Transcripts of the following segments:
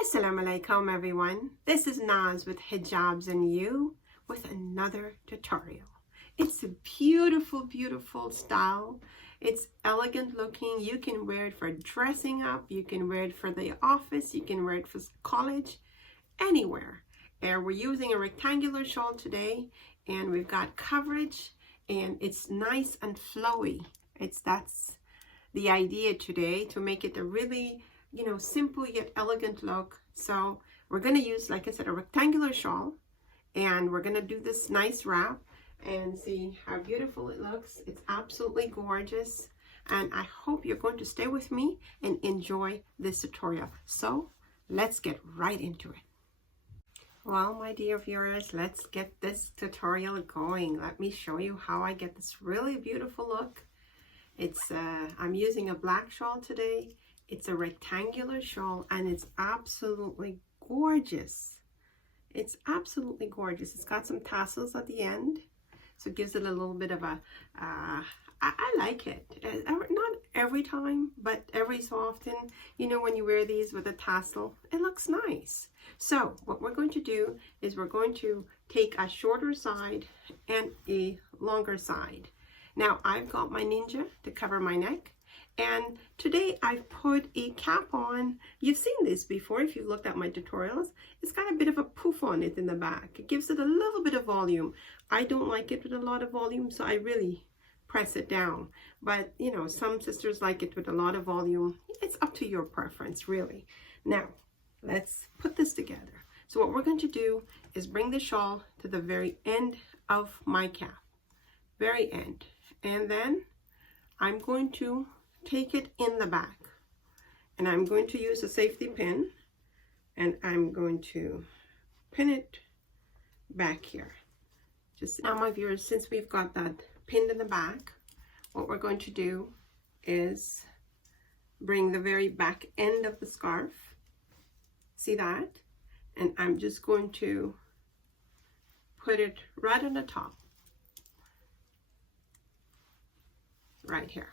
Assalamualaikum everyone. This is Naz with Hijabz&You with another tutorial. It's a beautiful, beautiful style. It's elegant looking. You can wear it for dressing up. You can wear it for the office. You can wear it for college, anywhere. And we're using a rectangular shawl today, and we've got coverage, and it's nice and flowy. That's the idea today, to make it a really simple yet elegant look. So we're going to use, like I said, a rectangular shawl, and we're going to do this nice wrap and see how beautiful it looks. It's absolutely gorgeous, and I hope you're going to stay with me and enjoy this tutorial. So let's get right into it. Well, my dear viewers, let's get this tutorial going. Let me show you how I get this really beautiful look. I'm using a black shawl today. It's a rectangular shawl, and it's absolutely gorgeous. It's absolutely gorgeous. It's got some tassels at the end, so it gives it a little bit of a, I like it. Not every time, but every so often, when you wear these with a tassel, it looks nice. So what we're going to do is we're going to take a shorter side and a longer side. Now I've got my Ninja to cover my neck. And today I've put a cap on. You've seen this before if you've looked at my tutorials. It's got a bit of a poof on it in the back. It gives it a little bit of volume. I don't like it with a lot of volume, so I really press it down. But, some sisters like it with a lot of volume. It's up to your preference, really. Now, let's put this together. So what we're going to do is bring the shawl to the very end of my cap. Very end. And then I'm going to take it in the back, and I'm going to use a safety pin, and I'm going to pin it back here. Just now, my viewers, since we've got that pinned in the back, what we're going to do is bring the very back end of the scarf. See that? And I'm just going to put it right on the top, right here.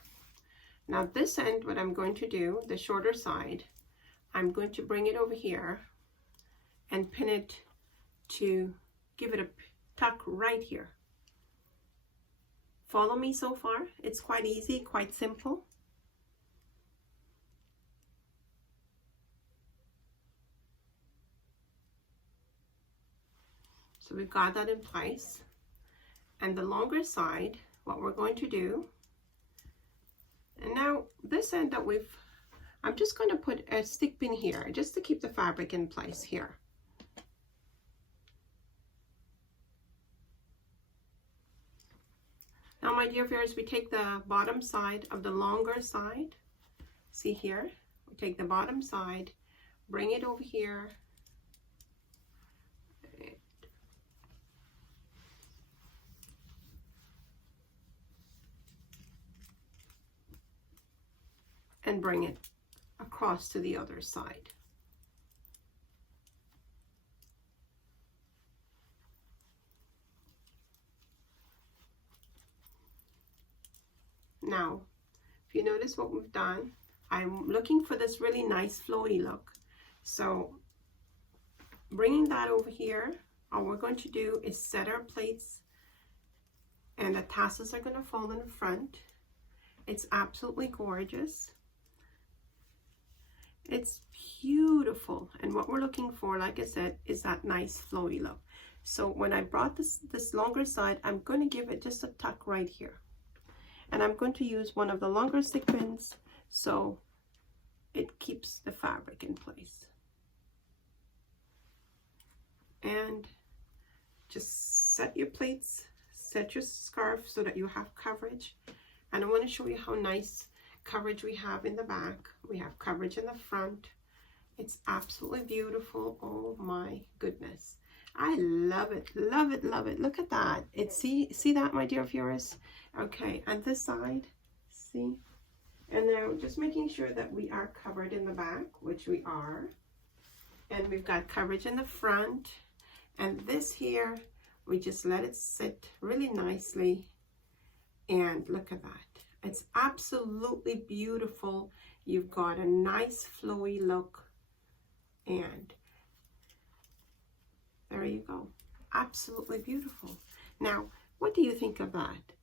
Now this end, what I'm going to do, the shorter side, I'm going to bring it over here and pin it to give it a tuck right here. Follow me so far? It's quite easy, quite simple. So we've got that in place. And the longer side, what we're going to do, and now this end that I'm just going to put a stick pin here just to keep the fabric in place here. Now, my dear viewers, we take the bottom side of the longer side. See here, we take the bottom side, bring it over here, and bring it across to the other side. Now, if you notice what we've done, I'm looking for this really nice flowy look. So bringing that over here, all we're going to do is set our plates, and the tassels are going to fall in the front. It's absolutely gorgeous. It's beautiful, and what we're looking for, like I said, is that nice flowy look. So when I brought this longer side, I'm going to give it just a tuck right here, and I'm going to use one of the longer stick pins so it keeps the fabric in place. And just set your plates, set your scarf so that you have coverage. And I want to show you how nice coverage we have in the back. We have coverage in the front. It's absolutely beautiful. Oh my goodness, I love it, love it, love it. Look at that. See that, my dear viewers? Okay, and this side, see? And now just making sure that we are covered in the back, which we are, and we've got coverage in the front. And this here, we just let it sit really nicely, and look at that. It's absolutely beautiful. You've got a nice flowy look. And there you go. Absolutely beautiful. Now, what do you think of that?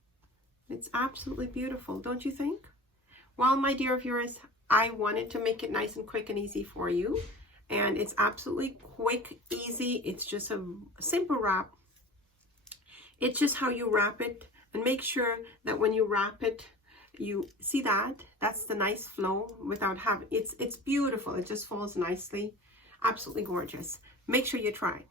It's absolutely beautiful, don't you think? Well, my dear viewers, I wanted to make it nice and quick and easy for you. And it's absolutely quick, easy. It's just a simple wrap. It's just how you wrap it. And make sure that when you wrap it, you see that's the nice flow without having, it's beautiful. It just falls nicely. Absolutely gorgeous. Make sure you try.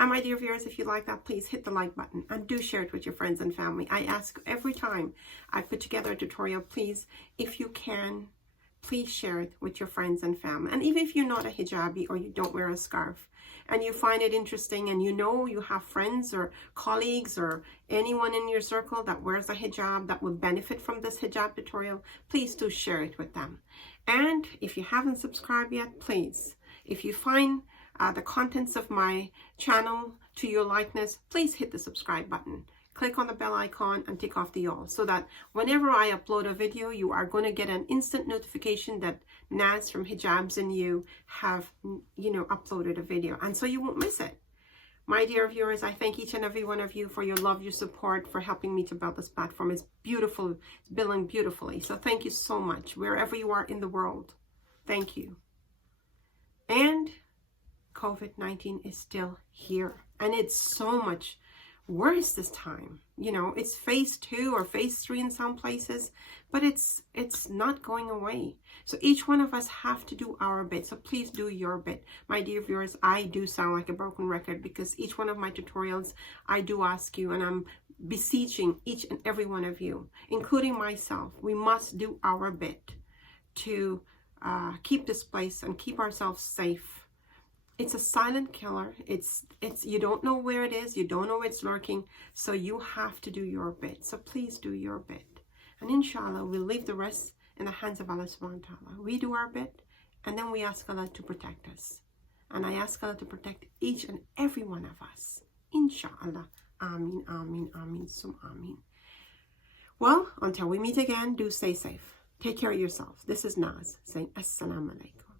And my dear viewers, if you like that, please hit the like button and do share it with your friends and family. I ask every time I put together a tutorial, please, if you can, please share it with your friends and family. And even if you're not a hijabi or you don't wear a scarf and you find it interesting and you know you have friends or colleagues or anyone in your circle that wears a hijab that will benefit from this hijab tutorial, please do share it with them. And if you haven't subscribed yet, please, if you find the contents of my channel to your likeness, please hit the subscribe button. Click on the bell icon and tick off the all so that whenever I upload a video, you are going to get an instant notification that Naz from Hijabz&You have, uploaded a video. And so you won't miss it. My dear viewers, I thank each and every one of you for your love, your support, for helping me to build this platform. It's beautiful. It's building beautifully. So thank you so much, wherever you are in the world. Thank you. And COVID-19 is still here. And it's so much worse this time. It's phase 2 or phase 3 in some places, but it's not going away. So each one of us have to do our bit. So please do your bit. My dear viewers, I do sound like a broken record because each one of my tutorials, I do ask you, and I'm beseeching each and every one of you, including myself, we must do our bit to keep this place and keep ourselves safe. It's a silent killer. It's you don't know where it is. You don't know where it's lurking. So you have to do your bit. So please do your bit. And inshallah, we'll leave the rest in the hands of Allah subhanahu wa ta'ala. We do our bit, and then we ask Allah to protect us. And I ask Allah to protect each and every one of us. Inshallah. Ameen, ameen, ameen, sum ameen. Well, until we meet again, do stay safe. Take care of yourselves. This is Naz saying Assalamu alaikum.